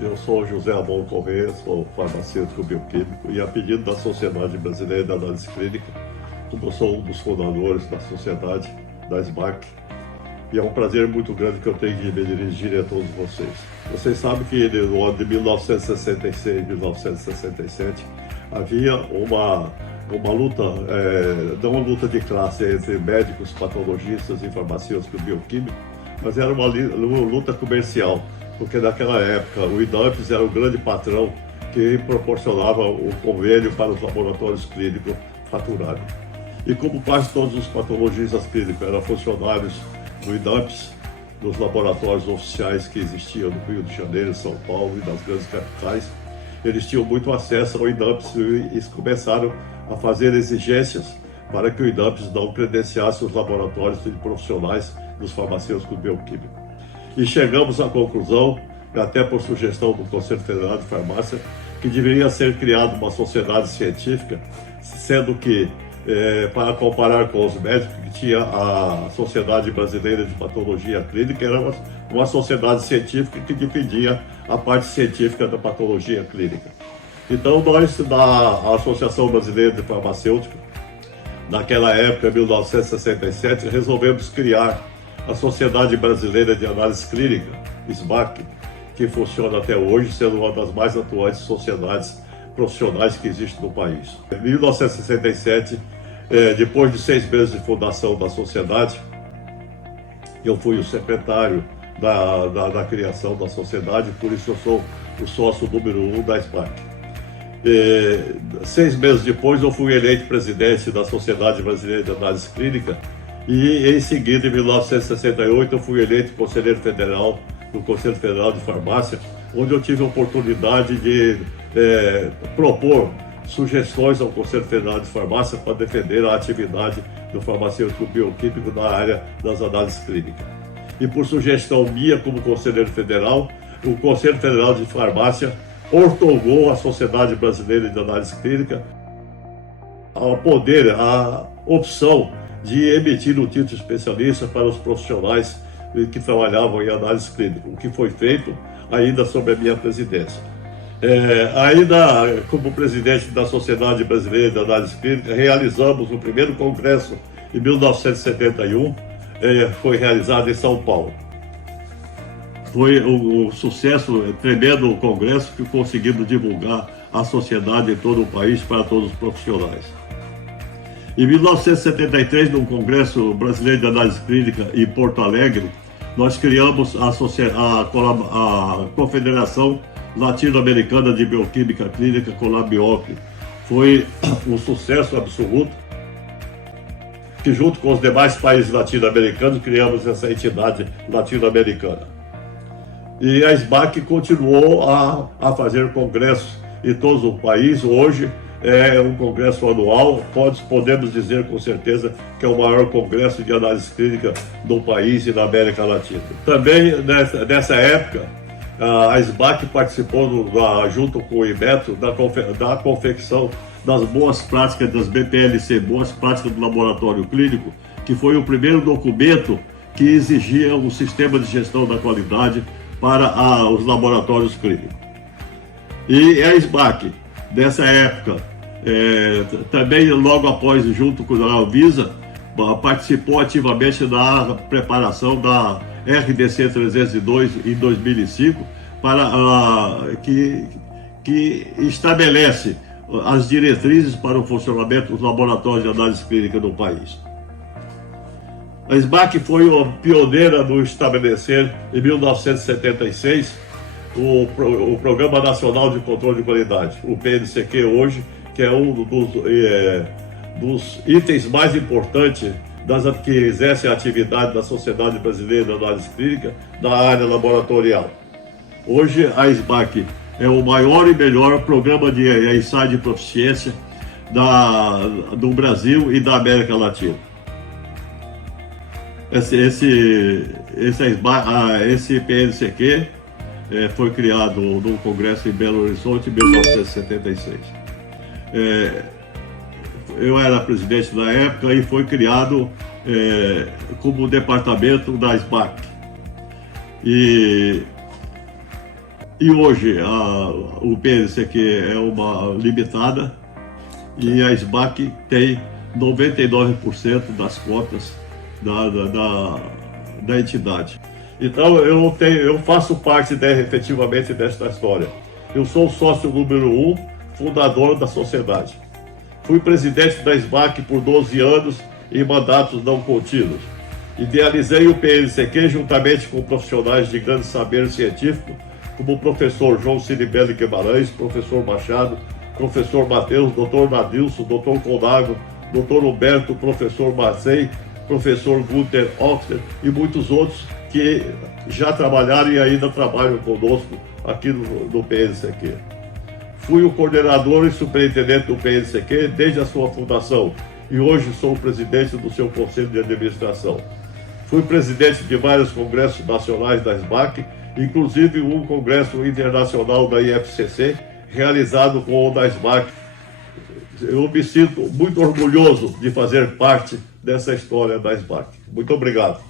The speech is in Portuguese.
Eu sou José Amon Corrêa, sou farmacêutico bioquímico e a pedido da Sociedade Brasileira de Análise Clínica, como eu sou um dos fundadores da sociedade, da SBAC, e é um prazer muito grande que eu tenho de me dirigir a todos vocês. Vocês sabem que no ano de 1966 e 1967 havia uma luta, não uma luta de classe entre médicos, patologistas e farmacêuticos bioquímicos, mas era uma luta comercial, porque naquela época o IDANPS era o grande patrão que proporcionava o convênio para os laboratórios clínicos faturarem. E como quase todos os patologistas clínicos eram funcionários do IDANPS, nos laboratórios oficiais que existiam no Rio de Janeiro, São Paulo e nas grandes capitais, eles tinham muito acesso ao IDANPS e começaram a fazer exigências para que o IDANPS não credenciasse os laboratórios de profissionais dos farmacêuticos bioquímicos. E chegamos à conclusão, até por sugestão do Conselho Federal de Farmácia, que deveria ser criada uma sociedade científica, sendo que, para comparar com os médicos, que tinha a Sociedade Brasileira de Patologia Clínica, era uma sociedade científica que defendia a parte científica da patologia clínica. Então nós, da Associação Brasileira de Farmacêutica, naquela época, em 1967, resolvemos criar a Sociedade Brasileira de Análise Clínica, SBAC, que funciona até hoje, sendo uma das mais atuantes sociedades profissionais que existem no país. Em 1967, depois de 6 meses de fundação da sociedade, eu fui o secretário da criação da sociedade, por isso eu sou o sócio número 1 da SBAC. 6 meses depois, eu fui eleito presidente da Sociedade Brasileira de Análise Clínica e, em seguida, em 1968, eu fui eleito conselheiro federal do Conselho Federal de Farmácia, onde eu tive a oportunidade de propor sugestões ao Conselho Federal de Farmácia para defender a atividade do farmacêutico bioquímico na área das análises clínicas. E por sugestão minha como conselheiro federal, o Conselho Federal de Farmácia outorgou à Sociedade Brasileira de Análise Clínica a opção de emitir o título de especialista para os profissionais que trabalhavam em análise clínica, o que foi feito ainda sob a minha presidência. Ainda como presidente da Sociedade Brasileira de Análise Clínica, realizamos o primeiro congresso em 1971, foi realizado em São Paulo. Foi um sucesso tremendo o congresso que conseguimos divulgar a sociedade em todo o país para todos os profissionais. Em 1973, no Congresso Brasileiro de Análise Clínica em Porto Alegre, nós criamos a Confederação Latino-Americana de Bioquímica Clínica, Conabioc. Foi um sucesso absoluto, que junto com os demais países latino-americanos criamos essa entidade latino-americana. E a SBAC continuou a fazer congressos em todo o país. Hoje é um congresso anual, podemos dizer com certeza que é o maior congresso de análise clínica do país e da América Latina. Também nessa época, a SBAC participou, junto com o IMETO, da confecção das boas práticas das BPLC, boas práticas do laboratório clínico, que foi o primeiro documento que exigia um sistema de gestão da qualidade para os laboratórios clínicos. E a SBAC, nessa época, também logo após, junto com a Anvisa, participou ativamente da preparação da RDC 302 em 2005, que estabelece as diretrizes para o funcionamento dos laboratórios de análise clínica no país. A SBAC foi a pioneira no estabelecer, em 1976, o Programa Nacional de Controle de Qualidade, o PNCQ hoje, que é um dos itens mais importantes que exercem a atividade da Sociedade Brasileira de Análise Clínica na área laboratorial. Hoje, a SBAC é o maior e melhor programa de ensaio de proficiência do Brasil e da América Latina. Esse PNCQ foi criado no Congresso em Belo Horizonte em 1976. Eu era presidente na época e foi criado como departamento da SBAC. E E hoje o PNCQ é uma limitada e a SBAC tem 99% das cotas da entidade. Então eu faço parte efetivamente desta história. Eu sou o sócio número 1, fundador da sociedade. Fui presidente da SBAC por 12 anos em mandatos não contínuos. Idealizei o PNCQ juntamente com profissionais de grande saber científico, como o professor João Ciribelli Guimarães, professor Machado, professor Matheus, doutor Nadilson, doutor Conago, doutor Humberto, professor Marcei, professor Gunther Oxter e muitos outros que já trabalharam e ainda trabalham conosco aqui no PNCQ. Fui o coordenador e superintendente do PNCQ desde a sua fundação e hoje sou o presidente do seu conselho de administração. Fui presidente de vários congressos nacionais da SBAC, inclusive um congresso internacional da IFCC, realizado com o da SBAC. Eu me sinto muito orgulhoso de fazer parte dessa história da SBAC. Muito obrigado.